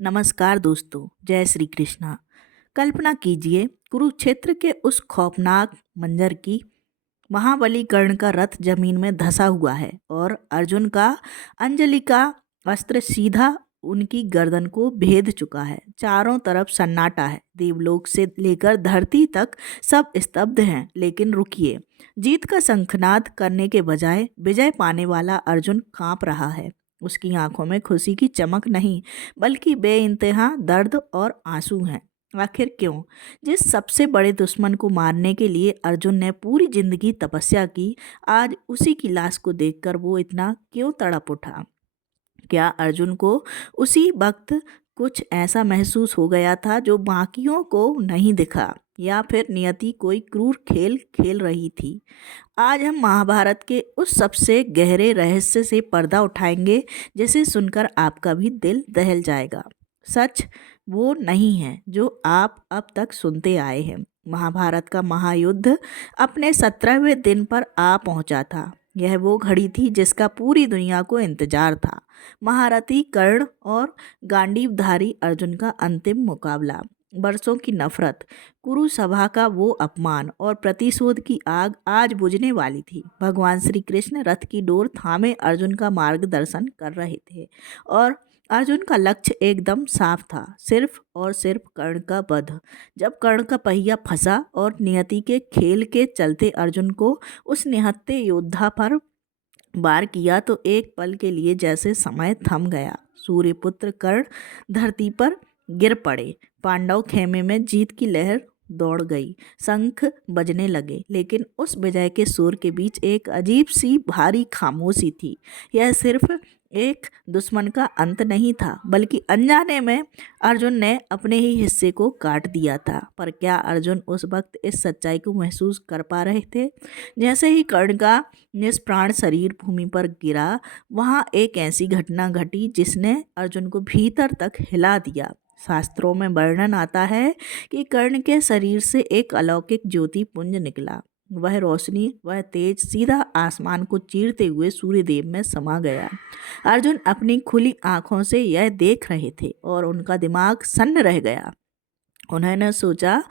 नमस्कार दोस्तों, जय श्री कृष्णा। कल्पना कीजिए कुरुक्षेत्र के उस खौफनाक मंजर की। महाबली कर्ण का रथ जमीन में धंसा हुआ है और अर्जुन का अंजलि का अस्त्र सीधा उनकी गर्दन को भेद चुका है। चारों तरफ सन्नाटा है, देवलोक से लेकर धरती तक सब स्तब्ध हैं। लेकिन रुकिए, जीत का शंखनाद करने के बजाय विजय पाने वाला अर्जुन कांप रहा है। उसकी आंखों में खुशी की चमक नहीं, बल्कि बेइंतहा दर्द और आंसू हैं। आखिर क्यों? जिस सबसे बड़े दुश्मन को मारने के लिए अर्जुन ने पूरी जिंदगी तपस्या की, आज उसी की लाश को देखकर वो इतना क्यों तड़प उठा? क्या अर्जुन को उसी वक्त कुछ ऐसा महसूस हो गया था जो बाकियों को नहीं दिखा, या फिर नियति कोई क्रूर खेल खेल रही थी? आज हम महाभारत के उस सबसे गहरे रहस्य से पर्दा उठाएंगे जिसे सुनकर आपका भी दिल दहल जाएगा। सच वो नहीं है जो आप अब तक सुनते आए हैं। महाभारत का महायुद्ध अपने 17वें दिन पर आ पहुंचा था। यह वो घड़ी थी जिसका पूरी दुनिया को इंतजार था। महारथी कर्ण और गांडीवधारी अर्जुन का अंतिम मुकाबला, बरसों की नफरत, कुरु सभा का वो अपमान और प्रतिशोध की आग आज बुझने वाली थी। भगवान श्री कृष्ण रथ की डोर थामे अर्जुन का मार्गदर्शन कर रहे थे और अर्जुन का लक्ष्य एकदम साफ था, सिर्फ और सिर्फ कर्ण का वध। जब कर्ण का पहिया फंसा और नियति के खेल के चलते अर्जुन को उस निहत्थे योद्धा पर वार किया तो एक पल के लिए जैसे समय थम गया। सूर्यपुत्र कर्ण धरती पर गिर पड़े। पांडव खेमे में जीत की लहर दौड़ गई। शंख बजने लगे, लेकिन उस विजय के शोर के बीच एक अजीब सी भारी खामोशी थी। यह सिर्फ एक दुश्मन का अंत नहीं था, बल्कि अनजाने में अर्जुन ने अपने ही हिस्से को काट दिया था। पर क्या अर्जुन उस वक्त इस सच्चाई को महसूस कर पा रहे थे? जैसे ही कर्ण का निष्प्राण शरीर भूमि पर गिरा, वहाँ एक ऐसी घटना घटी जिसने अर्जुन को भीतर तक हिला दिया। शास्त्रों में वर्णन आता है कि कर्ण के शरीर से एक अलौकिक ज्योति पुंज निकला। वह रोशनी, वह तेज सीधा आसमान को चीरते हुए सूर्यदेव में समा गया। अर्जुन अपनी खुली आंखों से यह देख रहे थे और उनका दिमाग सन्न रह गया। उन्होंने सोचा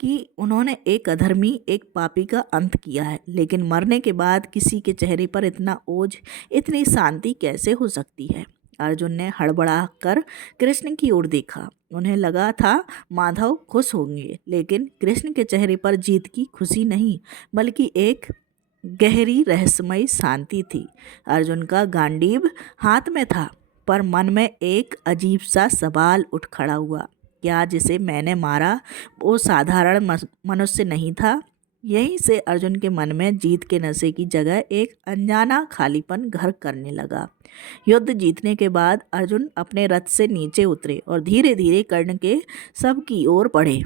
कि उन्होंने एक अधर्मी, एक पापी का अंत किया है, लेकिन मरने के बाद किसी के चेहरे पर इतना ओझ, इतनी शांति कैसे हो सकती है? अर्जुन ने हड़बड़ा कर कृष्ण की ओर देखा। उन्हें लगा था माधव खुश होंगे, लेकिन कृष्ण के चेहरे पर जीत की खुशी नहीं, बल्कि एक गहरी रहस्यमयी शांति थी। अर्जुन का गांडीव हाथ में था, पर मन में एक अजीब सा सवाल उठ खड़ा हुआ। क्या जिसे मैंने मारा वो साधारण मनुष्य नहीं था? यहीं से अर्जुन के मन में जीत के नशे की जगह एक अनजाना खालीपन घर करने लगा। युद्ध जीतने के बाद अर्जुन अपने रथ से नीचे उतरे और धीरे धीरे कर्ण के सब की ओर बढ़े।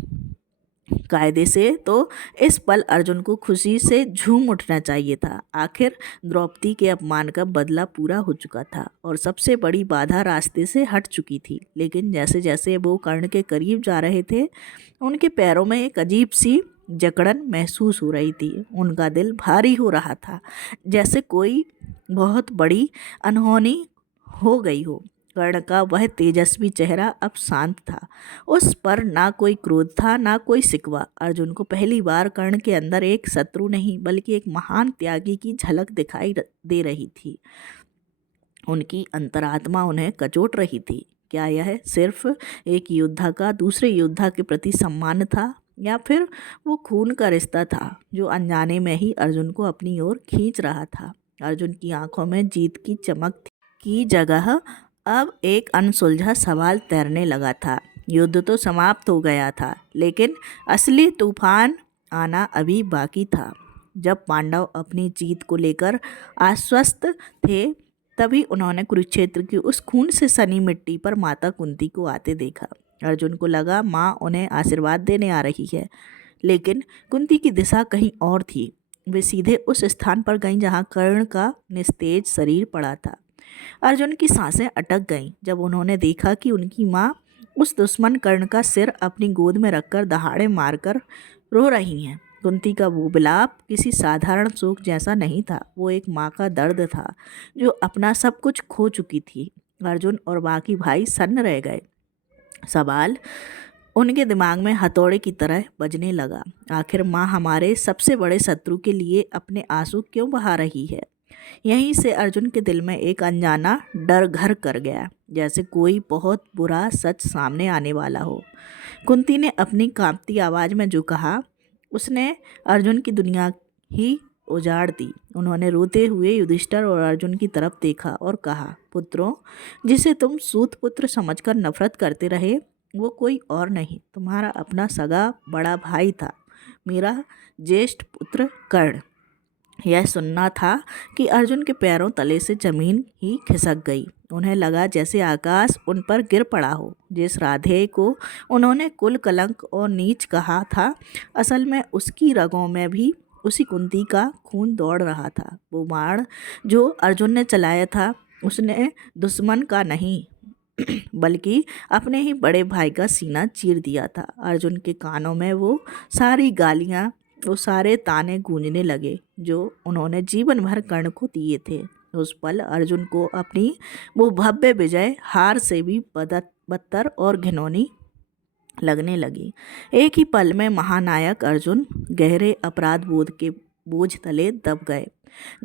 कायदे से तो इस पल अर्जुन को खुशी से झूम उठना चाहिए था। आखिर द्रौपदी के अपमान का बदला पूरा हो चुका था और सबसे बड़ी बाधा रास्ते से हट चुकी थी। लेकिन जैसे जैसे वो कर्ण के करीब जा रहे थे, उनके पैरों में एक अजीब सी जकड़न महसूस हो रही थी। उनका दिल भारी हो रहा था, जैसे कोई बहुत बड़ी अनहोनी हो गई हो। कर्ण का वह तेजस्वी चेहरा अब शांत था। उस पर ना कोई क्रोध था, ना कोई शिकवा। अर्जुन को पहली बार कर्ण के अंदर एक शत्रु नहीं, बल्कि एक महान त्यागी की झलक दिखाई दे रही थी। उनकी अंतरात्मा उन्हें कचोट रही थी। क्या यह सिर्फ एक योद्धा का दूसरे योद्धा के प्रति सम्मान था, या फिर वो खून का रिश्ता था जो अनजाने में ही अर्जुन को अपनी ओर खींच रहा था? अर्जुन की आंखों में जीत की चमक की जगह अब एक अनसुलझा सवाल तैरने लगा था। युद्ध तो समाप्त हो गया था, लेकिन असली तूफान आना अभी बाकी था। जब पांडव अपनी जीत को लेकर आश्वस्त थे, तभी उन्होंने कुरुक्षेत्र की उस खून से सनी मिट्टी पर माता कुंती को आते देखा। अर्जुन को लगा माँ उन्हें आशीर्वाद देने आ रही है, लेकिन कुंती की दिशा कहीं और थी। वे सीधे उस स्थान पर गईं जहाँ कर्ण का निस्तेज शरीर पड़ा था। अर्जुन की सांसें अटक गईं जब उन्होंने देखा कि उनकी माँ उस दुश्मन कर्ण का सिर अपनी गोद में रखकर दहाड़े मारकर रो रही हैं। कुंती का वो विलाप किसी साधारण शोक जैसा नहीं था। वो एक माँ का दर्द था जो अपना सब कुछ खो चुकी थी। अर्जुन और बाकी भाई सन्न रह गए। सवाल उनके दिमाग में हथौड़े की तरह बजने लगा। आखिर माँ हमारे सबसे बड़े शत्रु के लिए अपने आंसू क्यों बहा रही है? यहीं से अर्जुन के दिल में एक अनजाना डर घर कर गया, जैसे कोई बहुत बुरा सच सामने आने वाला हो। कुंती ने अपनी कांपती आवाज़ में जो कहा, उसने अर्जुन की दुनिया ही उजाड़ दी। उन्होंने रोते हुए युधिष्ठिर और अर्जुन की तरफ देखा और कहा, पुत्रों, जिसे तुम सूत पुत्र समझकर नफरत करते रहे, वो कोई और नहीं, तुम्हारा अपना सगा बड़ा भाई था, मेरा ज्येष्ठ पुत्र कर्ण। यह सुनना था कि अर्जुन के पैरों तले से जमीन ही खिसक गई। उन्हें लगा जैसे आकाश उन पर गिर पड़ा हो। जिस राधे को उन्होंने कुल कलंक और नीच कहा था, असल में उसकी रगों में भी उसी कुंती का खून दौड़ रहा था। वो बाण जो अर्जुन ने चलाया था, उसने दुश्मन का नहीं बल्कि अपने ही बड़े भाई का सीना चीर दिया था। अर्जुन के कानों में वो सारे ताने गूंजने लगे जो उन्होंने जीवन भर कर्ण को दिए थे। उस पल अर्जुन को अपनी वो भव्य विजय हार से भी बदतर और घिनौनी लगने लगी। एक ही पल में महानायक अर्जुन गहरे अपराध बोध के बोझ तले दब गए।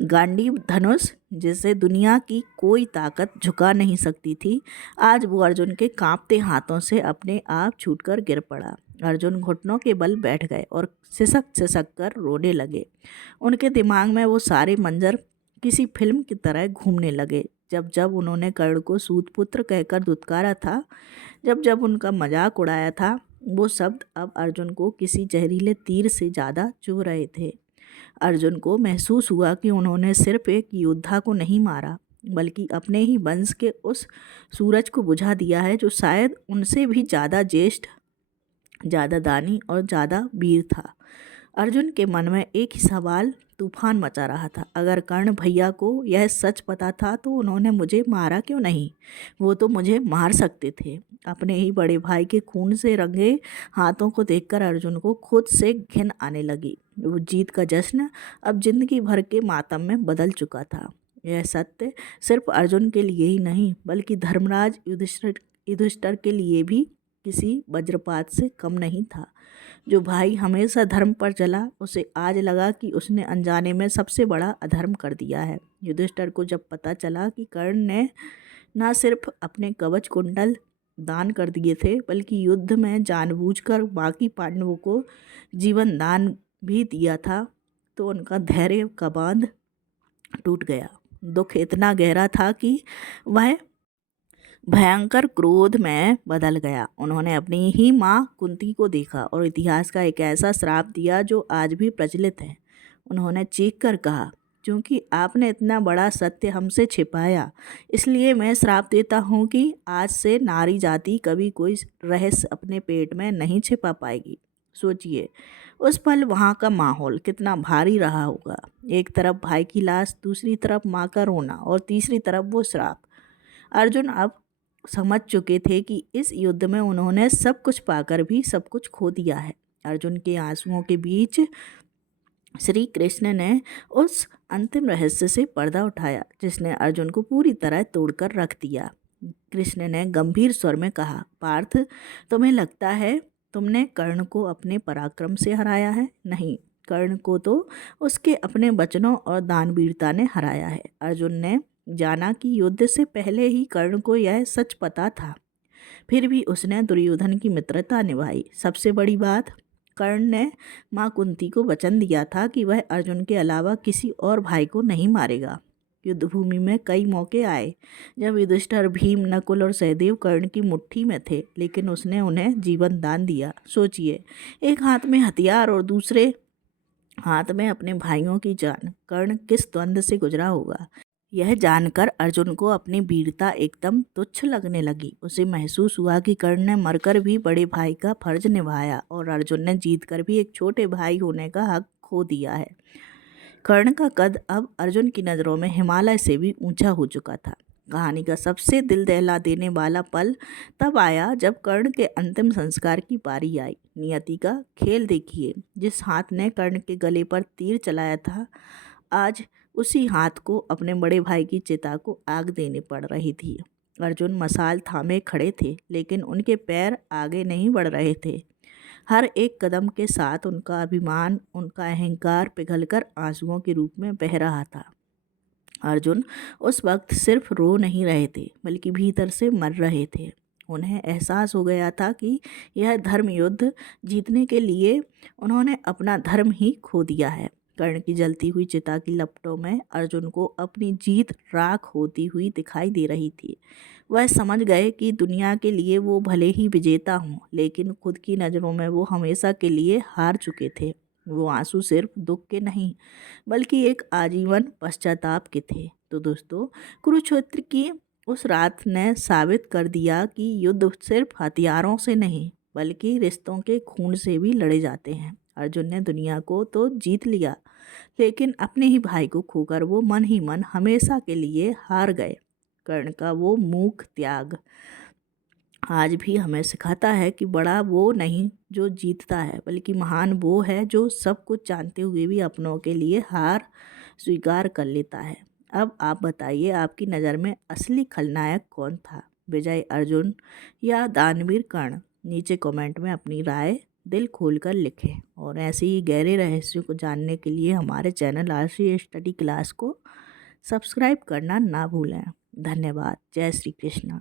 गांडीव धनुष जिसे दुनिया की कोई ताकत झुका नहीं सकती थी, आज वो अर्जुन के कांपते हाथों से अपने आप छूटकर गिर पड़ा। अर्जुन घुटनों के बल बैठ गए और सिसक सिसक कर रोने लगे। उनके दिमाग में वो सारे मंजर किसी फिल्म की तरह घूमने लगे। जब जब उन्होंने कर्ण को सूतपुत्र कहकर दुत्कारा था, जब जब उनका मजाक उड़ाया था, वो शब्द अब अर्जुन को किसी जहरीले तीर से ज़्यादा चुभ रहे थे। अर्जुन को महसूस हुआ कि उन्होंने सिर्फ एक योद्धा को नहीं मारा, बल्कि अपने ही वंश के उस सूरज को बुझा दिया है जो शायद उनसे भी ज़्यादा ज्येष्ठ, ज़्यादा दानी और ज़्यादा वीर था। अर्जुन के मन में एक ही सवाल तूफान मचा रहा था, अगर कर्ण भैया को यह सच पता था तो उन्होंने मुझे मारा क्यों नहीं? वो तो मुझे मार सकते थे। अपने ही बड़े भाई के खून से रंगे हाथों को देखकर अर्जुन को खुद से घिन आने लगी। वो जीत का जश्न अब जिंदगी भर के मातम में बदल चुका था। यह सत्य सिर्फ अर्जुन के लिए ही नहीं, बल्कि धर्मराज युधिष्ठिर के लिए भी किसी वज्रपात से कम नहीं था। जो भाई हमेशा धर्म पर चला, उसे आज लगा कि उसने अनजाने में सबसे बड़ा अधर्म कर दिया है। युधिष्ठिर को जब पता चला कि कर्ण ने न सिर्फ अपने कवच कुंडल दान कर दिए थे, बल्कि युद्ध में जानबूझकर बाकी पांडवों को जीवन दान भी दिया था, तो उनका धैर्य का बांध टूट गया। दुख इतना गहरा था कि वह भयंकर क्रोध में बदल गया। उन्होंने अपनी ही माँ कुंती को देखा और इतिहास का एक ऐसा श्राप दिया जो आज भी प्रचलित है। उन्होंने चीख कर कहा, क्योंकि आपने इतना बड़ा सत्य हमसे छिपाया, इसलिए मैं श्राप देता हूँ कि आज से नारी जाति कभी कोई रहस्य अपने पेट में नहीं छिपा पाएगी। सोचिए उस पल वहाँ का माहौल कितना भारी रहा होगा। एक तरफ भाई की लाश, दूसरी तरफ माँ का रोना और तीसरी तरफ वो श्राप। अर्जुन अब समझ चुके थे कि इस युद्ध में उन्होंने सब कुछ पाकर भी सब कुछ खो दिया है। अर्जुन के आंसुओं के बीच श्री कृष्ण ने उस अंतिम रहस्य से पर्दा उठाया जिसने अर्जुन को पूरी तरह तोड़कर रख दिया। कृष्ण ने गंभीर स्वर में कहा, पार्थ, तुम्हें लगता है तुमने कर्ण को अपने पराक्रम से हराया है? नहीं, कर्ण को तो उसके अपने वचनों और दानवीरता ने हराया है। अर्जुन ने जाना कि युद्ध से पहले ही कर्ण को यह सच पता था, फिर भी उसने दुर्योधन की मित्रता निभाई। सबसे बड़ी बात, कर्ण ने माँ कुंती को वचन दिया था कि वह अर्जुन के अलावा किसी और भाई को नहीं मारेगा। युद्ध भूमि में कई मौके आए जब युधिष्ठिर, भीम, नकुल और सहदेव कर्ण की मुट्ठी में थे, लेकिन उसने उन्हें जीवन दान दिया। सोचिए, एक हाथ में हथियार और दूसरे हाथ में अपने भाइयों की जान, कर्ण किस द्वंद्व से गुजरा होगा। यह जानकर अर्जुन को अपनी वीरता एकदम तुच्छ लगने लगी। उसे महसूस हुआ कि कर्ण ने मरकर भी बड़े भाई का फर्ज निभाया और अर्जुन ने जीतकर भी एक छोटे भाई होने का हक खो दिया है। कर्ण का कद अब अर्जुन की नज़रों में हिमालय से भी ऊंचा हो चुका था। कहानी का सबसे दिल दहला देने वाला पल तब आया जब कर्ण के अंतिम संस्कार की बारी आई। नियति का खेल देखिए, जिस हाथ ने कर्ण के गले पर तीर चलाया था, आज उसी हाथ को अपने बड़े भाई की चिता को आग देने पड़ रही थी। अर्जुन मशाल थामे खड़े थे, लेकिन उनके पैर आगे नहीं बढ़ रहे थे। हर एक कदम के साथ उनका अभिमान, उनका अहंकार पिघलकर आंसुओं के रूप में बह रहा था। अर्जुन उस वक्त सिर्फ रो नहीं रहे थे, बल्कि भीतर से मर रहे थे। उन्हें एहसास हो गया था कि यह धर्म युद्ध जीतने के लिए उन्होंने अपना धर्म ही खो दिया है। कर्ण की जलती हुई चिता की लपटों में अर्जुन को अपनी जीत राख होती हुई दिखाई दे रही थी। वह समझ गए कि दुनिया के लिए वो भले ही विजेता हों, लेकिन खुद की नज़रों में वो हमेशा के लिए हार चुके थे। वो आंसू सिर्फ दुख के नहीं, बल्कि एक आजीवन पश्चाताप के थे। तो दोस्तों, कुरुक्षेत्र की उस रात ने साबित कर दिया कि युद्ध सिर्फ हथियारों से नहीं, बल्कि रिश्तों के खून से भी लड़े जाते हैं। अर्जुन ने दुनिया को तो जीत लिया, लेकिन अपने ही भाई को खोकर वो मन ही मन हमेशा के लिए हार गए। कर्ण का वो मूक त्याग आज भी हमें सिखाता है कि बड़ा वो नहीं जो जीतता है, बल्कि महान वो है जो सब कुछ जानते हुए भी अपनों के लिए हार स्वीकार कर लेता है। अब आप बताइए, आपकी नज़र में असली खलनायक कौन था, विजय अर्जुन या दानवीर कर्ण? नीचे कमेंट में अपनी राय दिल खोलकर लिखें, और ऐसे ही गहरे रहस्यों को जानने के लिए हमारे चैनल आरसी स्टडी क्लास को सब्सक्राइब करना ना भूलें। धन्यवाद। जय श्री कृष्ण।